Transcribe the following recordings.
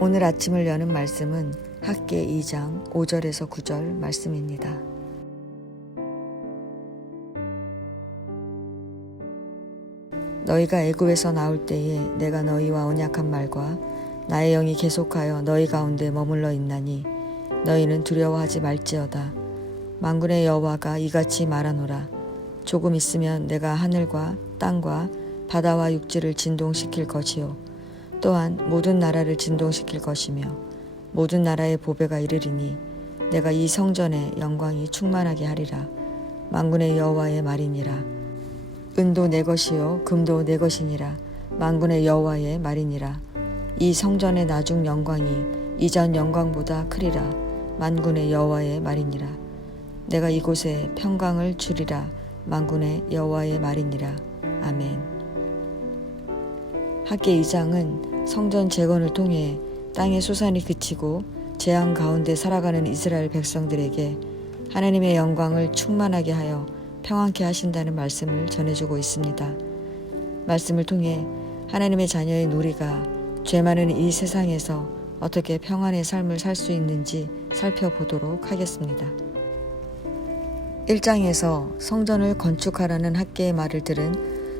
오늘 아침을 여는 말씀은 학개 2장 5절에서 9절 말씀입니다. 너희가 애굽에서 나올 때에 내가 너희와 언약한 말과 나의 영이 계속하여 너희 가운데 머물러 있나니 너희는 두려워하지 말지어다. 만군의 여호와가 이같이 말하노라. 조금 있으면 내가 하늘과 땅과 바다와 육지를 진동시킬 것이요 또한 모든 나라를 진동시킬 것이며 모든 나라의 보배가 이르리니 내가 이 성전의 영광이 충만하게 하리라. 만군의 여호와의 말이니라. 은도 내 것이요 금도 내 것이니라. 만군의 여호와의 말이니라. 이 성전의 나중 영광이 이전 영광보다 크리라. 만군의 여호와의 말이니라. 내가 이곳에 평강을 주리라. 만군의 여호와의 말이니라. 아멘. 학개 2장은 성전 재건을 통해 땅의 소산이 그치고 재앙 가운데 살아가는 이스라엘 백성들에게 하나님의 영광을 충만하게 하여 평안케 하신다는 말씀을 전해주고 있습니다. 말씀을 통해 하나님의 자녀의 누리가 죄 많은 이 세상에서 어떻게 평안의 삶을 살 수 있는지 살펴보도록 하겠습니다. 1장에서 성전을 건축하라는 학개의 말을 들은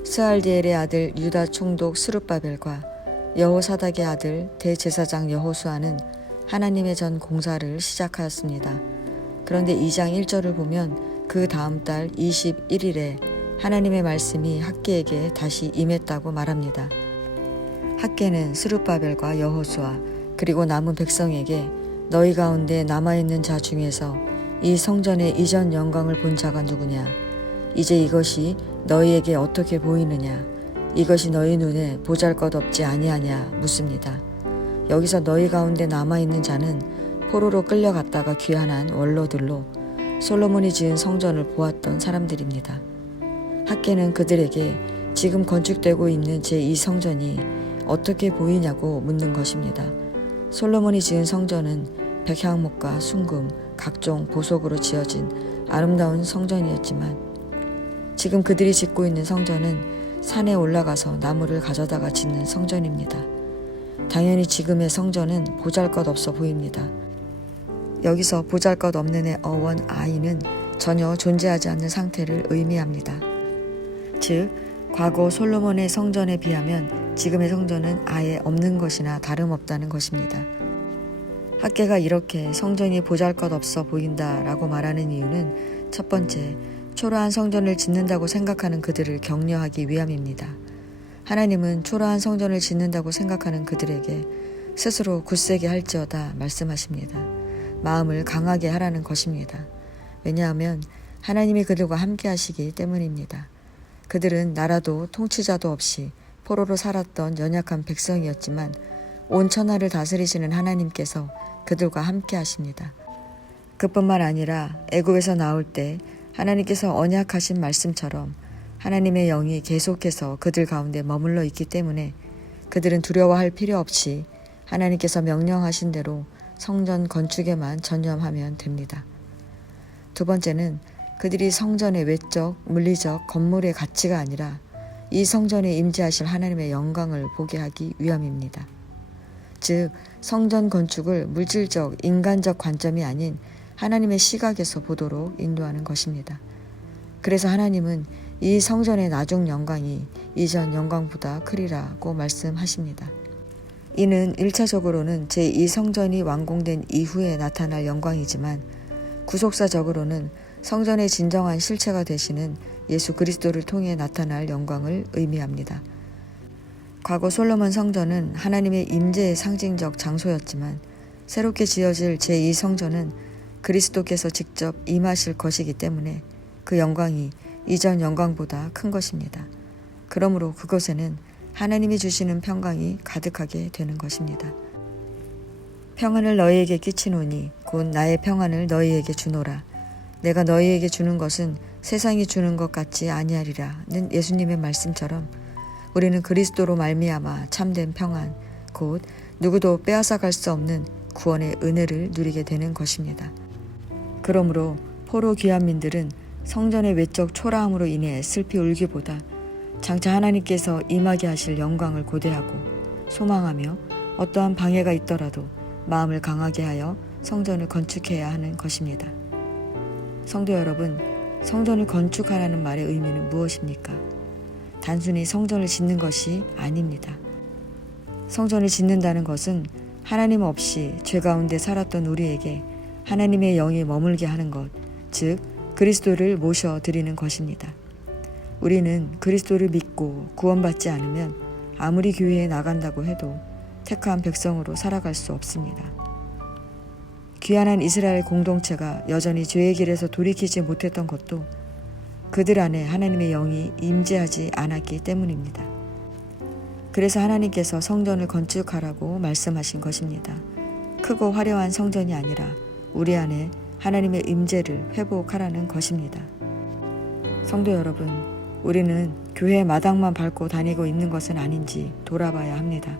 스알디엘의 아들 유다 총독 스룹바벨과 여호사닥의 아들 대제사장 여호수아는 하나님의 전 공사를 시작하였습니다. 그런데 2장 1절을 보면 그 다음 달 21일에 하나님의 말씀이 학개에게 다시 임했다고 말합니다. 학개는 스룹바벨과 여호수아 그리고 남은 백성에게 너희 가운데 남아있는 자 중에서 이 성전의 이전 영광을 본 자가 누구냐? 이제 이것이 너희에게 어떻게 보이느냐? 이것이 너희 눈에 보잘것없지 아니하냐? 묻습니다. 여기서 너희 가운데 남아있는 자는 포로로 끌려갔다가 귀환한 원로들로 솔로몬이 지은 성전을 보았던 사람들입니다. 학개는 그들에게 지금 건축되고 있는 제2성전이 어떻게 보이냐고 묻는 것입니다. 솔로몬이 지은 성전은 백향목과 순금, 각종 보석으로 지어진 아름다운 성전이었지만 지금 그들이 짓고 있는 성전은 산에 올라가서 나무를 가져다가 짓는 성전입니다. 당연히 지금의 성전은 보잘것없어 보입니다. 여기서 보잘것없는의 어원 아이는 전혀 존재하지 않는 상태를 의미합니다. 즉, 과거 솔로몬의 성전에 비하면 지금의 성전은 아예 없는 것이나 다름없다는 것입니다. 학개가 이렇게 성전이 보잘것없어 보인다라고 말하는 이유는 첫 번째, 초라한 성전을 짓는다고 생각하는 그들을 격려하기 위함입니다. 하나님은 초라한 성전을 짓는다고 생각하는 그들에게 스스로 굳세게 할지어다 말씀하십니다. 마음을 강하게 하라는 것입니다. 왜냐하면 하나님이 그들과 함께 하시기 때문입니다. 그들은 나라도 통치자도 없이 포로로 살았던 연약한 백성이었지만 온 천하를 다스리시는 하나님께서 그들과 함께 하십니다. 그뿐만 아니라 애굽에서 나올 때 하나님께서 언약하신 말씀처럼 하나님의 영이 계속해서 그들 가운데 머물러 있기 때문에 그들은 두려워할 필요 없이 하나님께서 명령하신 대로 성전 건축에만 전념하면 됩니다. 두 번째는 그들이 성전의 외적, 물리적, 건물의 가치가 아니라 이 성전에 임재하실 하나님의 영광을 보게 하기 위함입니다. 즉, 성전 건축을 물질적, 인간적 관점이 아닌 하나님의 시각에서 보도록 인도하는 것입니다. 그래서 하나님은 이 성전의 나중 영광이 이전 영광보다 크리라고 말씀하십니다. 이는 1차적으로는 제2성전이 완공된 이후에 나타날 영광이지만 구속사적으로는 성전의 진정한 실체가 되시는 예수 그리스도를 통해 나타날 영광을 의미합니다. 과거 솔로몬 성전은 하나님의 임재의 상징적 장소였지만 새롭게 지어질 제2성전은 그리스도께서 직접 임하실 것이기 때문에 그 영광이 이전 영광보다 큰 것입니다. 그러므로 그것에는 하나님이 주시는 평강이 가득하게 되는 것입니다. 평안을 너희에게 끼치노니 곧 나의 평안을 너희에게 주노라. 내가 너희에게 주는 것은 세상이 주는 것 같지 아니하리라는 예수님의 말씀처럼 우리는 그리스도로 말미암아 참된 평안, 곧 누구도 빼앗아갈 수 없는 구원의 은혜를 누리게 되는 것입니다. 그러므로 포로 귀환민들은 성전의 외적 초라함으로 인해 슬피 울기보다 장차 하나님께서 임하게 하실 영광을 고대하고 소망하며 어떠한 방해가 있더라도 마음을 강하게 하여 성전을 건축해야 하는 것입니다. 성도 여러분, 성전을 건축하라는 말의 의미는 무엇입니까? 단순히 성전을 짓는 것이 아닙니다. 성전을 짓는다는 것은 하나님 없이 죄 가운데 살았던 우리에게 하나님의 영이 머물게 하는 것, 즉 그리스도를 모셔 드리는 것입니다. 우리는 그리스도를 믿고 구원받지 않으면 아무리 교회에 나간다고 해도 택한 백성으로 살아갈 수 없습니다. 귀환한 이스라엘 공동체가 여전히 죄의 길에서 돌이키지 못했던 것도 그들 안에 하나님의 영이 임재하지 않았기 때문입니다. 그래서 하나님께서 성전을 건축하라고 말씀하신 것입니다. 크고 화려한 성전이 아니라 우리 안에 하나님의 임재를 회복하라는 것입니다. 성도 여러분, 우리는 교회 마당만 밟고 다니고 있는 것은 아닌지 돌아봐야 합니다.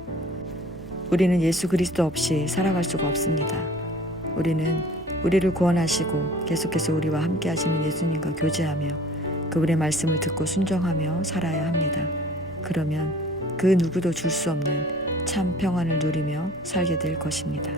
우리는 예수 그리스도 없이 살아갈 수가 없습니다. 우리는 우리를 구원하시고 계속해서 우리와 함께 하시는 예수님과 교제하며 그분의 말씀을 듣고 순종하며 살아야 합니다. 그러면 그 누구도 줄 수 없는 참 평안을 누리며 살게 될 것입니다.